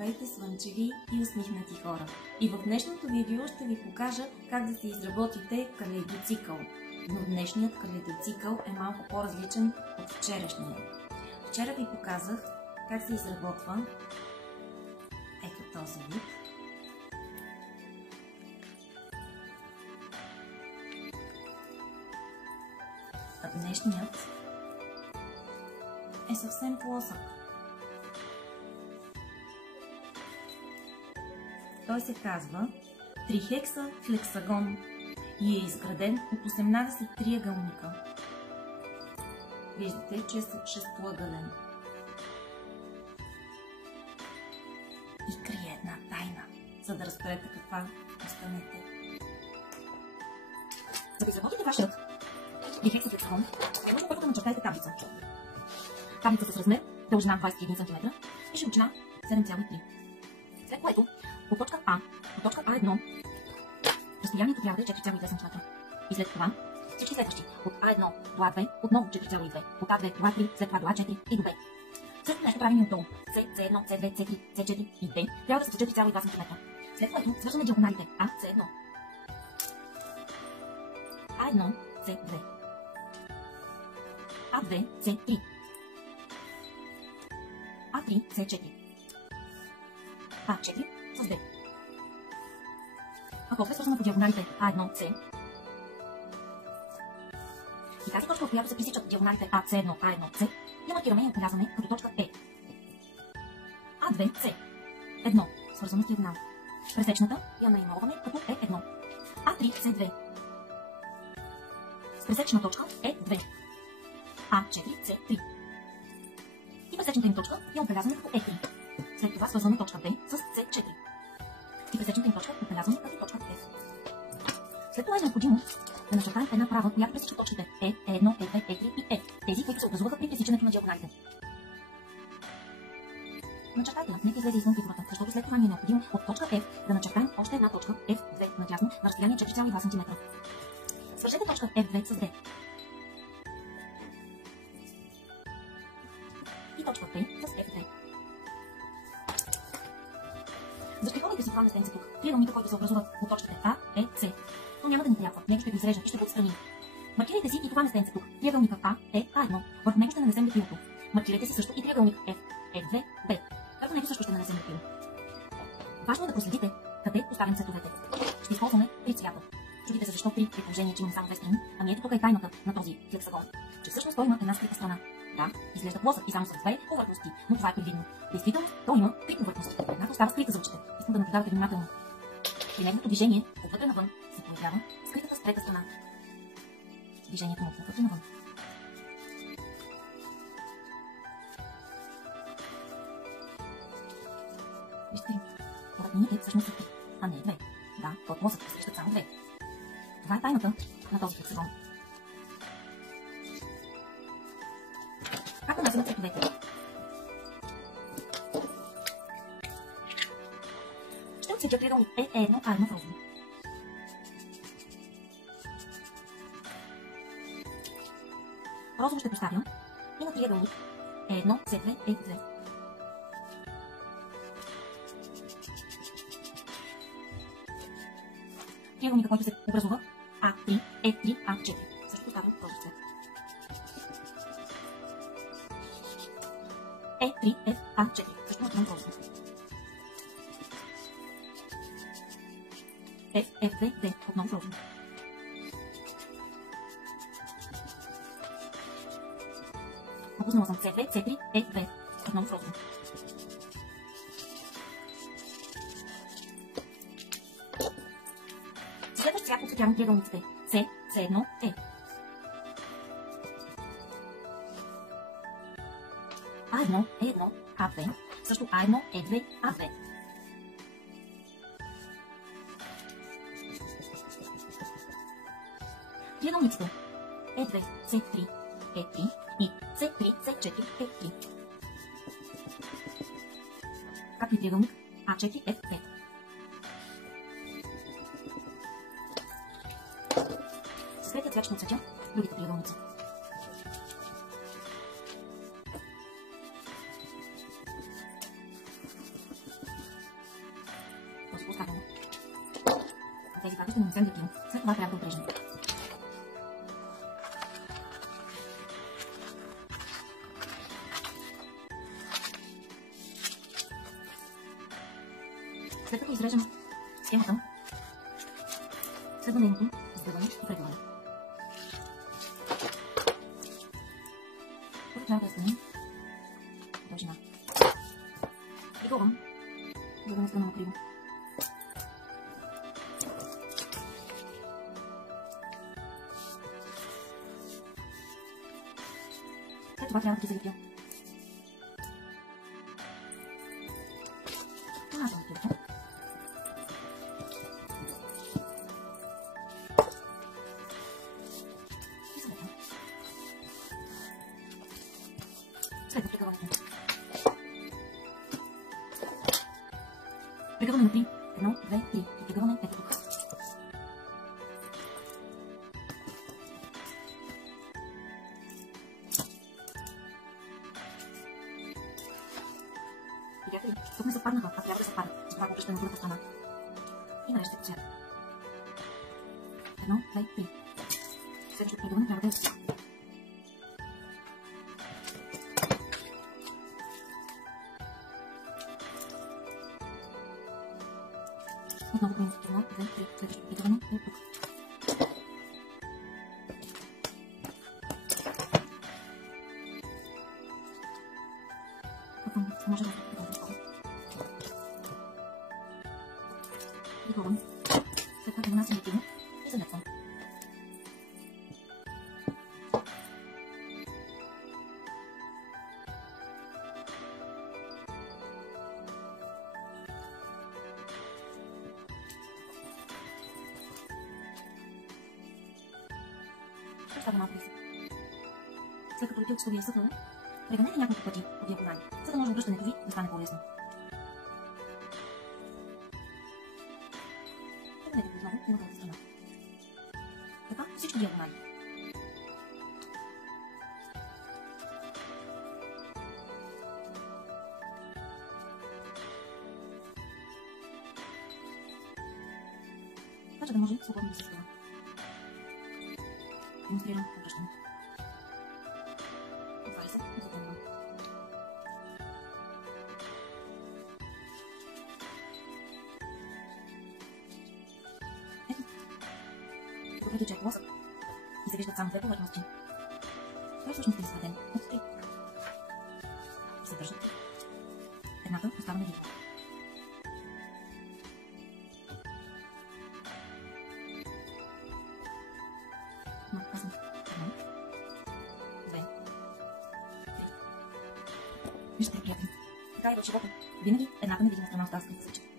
Здравейте, слънчеви и усмихнати хора! И в днешното видео ще ви покажа как да си изработите калейдоцикъл. Но днешният калейдоцикъл е малко по-различен от вчерашния. Вчера ви показах как се изработва ето този вид. А днешният е съвсем плосък. Той се казва трихексафлексагон и е изграден от 18 триъгълника. Виждате, че е шестоъгълен. И крие една тайна, за да разберете каква, останете. За да изработите вашият трихексафлексагон, може първо да начертаете таблица. Таблица с размер дължина 21 см и широчина 7,3. След което от точка А до точка А1 разстоянието трябва да е 4,2 см. И след това всички следващи от А1 до А2 отново 4,2, от А2 до А3, след това до А4 и до Б. Същото нещо правим и отдолу. С, C1, C2, C3, C4 и D трябва да са 4,2 см. След което свързваме диагоналите А, C1, А1, C2, А2, C3, А3, C4, А4 с D. А после свързваме по диагоналите А1, C. И тази точка, от която се пресичат диагоналите AC1, A1, C, я маркираме и отбелязваме като точка E. A2, C. 1. Свързваме с диагонал. Пресечната я наименуваме като E1. A3, C2. С пресечна точка E2. A4, C3. И пресечната им точка я отбелязваме като E3. След това свързваме точка D с C4. И пресечната им точка отбелязваме като точка F. След това е необходимо да начертаем една права, която пресича точките E, E1, E2, E3 и E, тези, които се образуваха при пресичането на диагоналите. Начертайте я, нека излезе извън фигурата, защото след това ни е необходимо от точка F да начертаем още една точка F2 надясно на разстояние 4,2 см. Свържете точка F2 с D. И точка P с F2. Заштриховайте си това местенце тук, триъгълника, който се образува от точките А, Е, С. Но няма да ни трябва, него ще го изрежа и ще го отстраним. Маркирайте си и това местенце тук, триъгълника А, Е, А1, върху него ще нанесем лепилото. Маркирайте си също и триъгълник F, Е2, Б, върху него също ще нанесем лепило. Важно е да проследите къде поставим цветовете. Ще използваме три цвята. Чудите се защо при положение, че имам само две страни, ами ето тук е тайната на този флексагон, че всъщност той има една скрита страна. Да, изглежда плосък и само с две повърхности, но това е предвидно. Действително, той има три повърхности. Едната остава скрита за очите. Искам да наблюдавате внимателно. При неговото движение отвътре навън се появява скритата с трета страна. Движението му отвътре навън. Вижте ли, повърхнините всъщност са три, а не две. Да, той е плосък, изглеждат само две. Това е тайната на този флексагон. Как нанасяме цветовете? Ще отсеча триъгълник Е1, А1 в розово. Розово ще поставя и на триъгълник Е1, С2, Е2. Триъгълника, който се образува А3, Е3, А4. Също поставям този цвет. Е3, F, А4. Също маркирам розово. F, F2, D. Отново розово. Пропуснала съм C2, C3, E2. Отново розово. Следващ цвят подсветявам триъгълниците C, C1, E. А1, Е1, А2, също А1, Е2, А2. Триъгълниците Е2, С3, Е3 и С3, С4, Е3. Както и триъгълник А4, F5. С третия цвят ще отсеча другите триъгълници. Така ще нанесем лепило. След това трябва да отрежем. След като изрежем схемата, следва нейното сгъване и прегъване. Първо трябва да изгънем дължина. Пригълвам, за да не сгънем криво. След това трябва да ги залепя. Намазвам лепилото. И залепям. Следва прегъването. Прегъване на 3. 1, 2, 3. И прегъване ето тук. Видяхте ли? Тук не съвпаднаха, а трябва да съвпадат. Затова го обръщаме на другата страна. И нарежете по цвят. 1, 2, 3. Следващото прегъване трябва да е тук. Отново принцип 1, 2, 3. Следващото прегъване е тук. Може да се приготвим скоро. Приготвям. След това нанасям лепило и залепвам. Оставя малко да се. След като лепилото ви е съхнало, прегънете няколко пъти по диагонали, за да може обръщането ви да стане по-лесно. Прегънете го отново и на другата страна. Така всички диагонали. Така, че да може свободно да се сгъва. Демонстрирам обръщането. 20 затъмвам. Ето. Въпреки че е плосък и се виждат само две повърхности, той всъщност е изграден от 3. Се държат 3. Едната остава на видео. Но казвам 1, 2, 3. Виждате ли, приятели? Така и в живота. Винаги едната невидима страна остава скрита в случая.